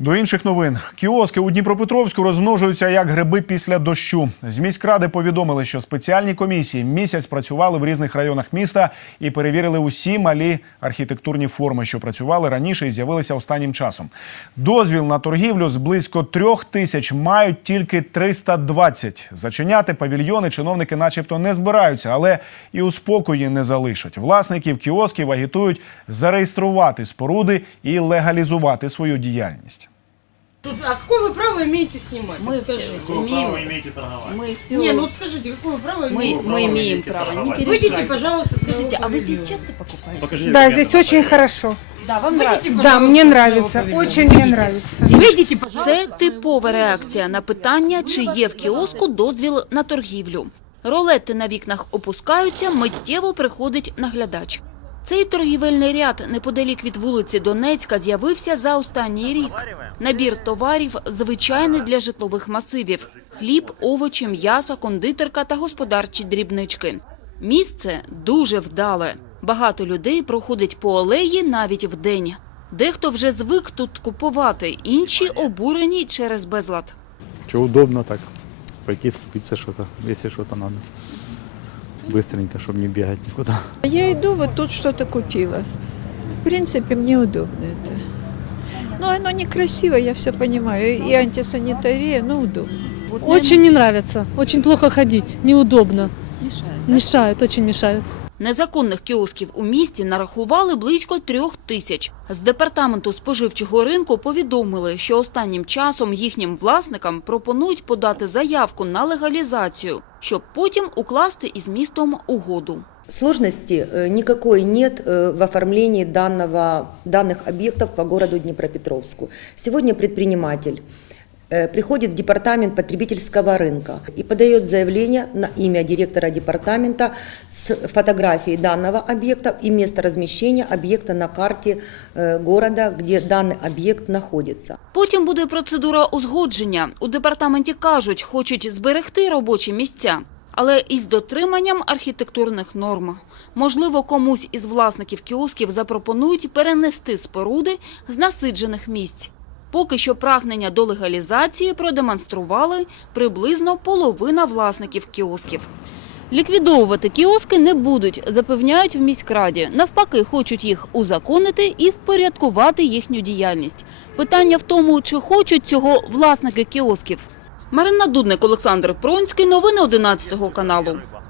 До інших новин кіоски у Дніпропетровську розмножуються як гриби після дощу. З міськради повідомили, що спеціальні комісії місяць працювали в різних районах міста і перевірили усі малі архітектурні форми, що працювали раніше і з'явилися останнім часом. Дозвіл на торгівлю з близько трьох тисяч мають тільки 320. Зачиняти павільйони чиновники, начебто, не збираються, але і у спокої не залишать. Власників кіосків агітують зареєструвати споруди і легалізувати свою діяльність. Тут, а какое вы право имеете снимать? Мы Вот все скажите. Какое имеем, право имеете торговать? мы все, Не, ну вот скажите, какое вы право мы, имеете? мы право имеем имеете право, не торговать. Выйдите, переживайте. пожалуйста, с моего Скажите, а вы здесь павильона. часто покупаете? Покажите Да, документы, здесь очень пожалуйста. хорошо. Да, вам Выйдите, нравится. Да, пожалуйста, мне с моего нравится, павильона. очень мне Выйдите. нравится. Выйдите, пожалуйста. Це типова реакція на питання, чи є в кіоску дозвіл на торгівлю. Ролети на вікнах опускаються, миттєво приходить наглядач. Цей торгівельний ряд неподалік від вулиці Донецька з'явився за останній рік. Набір товарів звичайний для житлових масивів: хліб, овочі, м'ясо, кондитерка та господарчі дрібнички. Місце дуже вдале. Багато людей проходить по алеї навіть вдень. Дехто вже звик тут купувати, інші обурені через безлад. Что удобно так. Пойти скупиться что-то, если что-то надо Быстренько, чтобы не бегать никуда. Я иду, вот тут что-то купила. В принципе, мне удобно это. Но оно некрасиво, я все понимаю. И антисанитария, но удобно. Очень не нравится. Очень плохо ходить. Неудобно. Мешает, очень мешает. Незаконних кіосків у місті нарахували близько трьох тисяч. З департаменту споживчого ринку повідомили, що останнім часом їхнім власникам пропонують подати заявку на легалізацію, щоб потім укласти із містом угоду. Сложности э, никакой нет э, в оформлении данного, данных объектов по городу Днепропетровску. Сегодня предприниматель э, приходит в департамент потребительского рынка и подает заявление на имя директора департамента с фотографией данного объекта и место размещения объекта на карте э, города, где данный объект находится. Потім буде процедура узгодження. У департаменті кажуть, хочуть зберегти робочі місця, але із дотриманням архітектурних норм. Можливо, комусь із власників кіосків запропонують перенести споруди з насиджених місць. Поки що прагнення до легалізації продемонстрували приблизно половина власників кіосків. Ліквідовувати кіоски не будуть, запевняють в міськраді. Навпаки, хочуть їх узаконити і впорядкувати їхню діяльність. Питання в тому, чи хочуть цього власники кіосків. Марина Дудник, Олександр Пронський. Новини 11 каналу.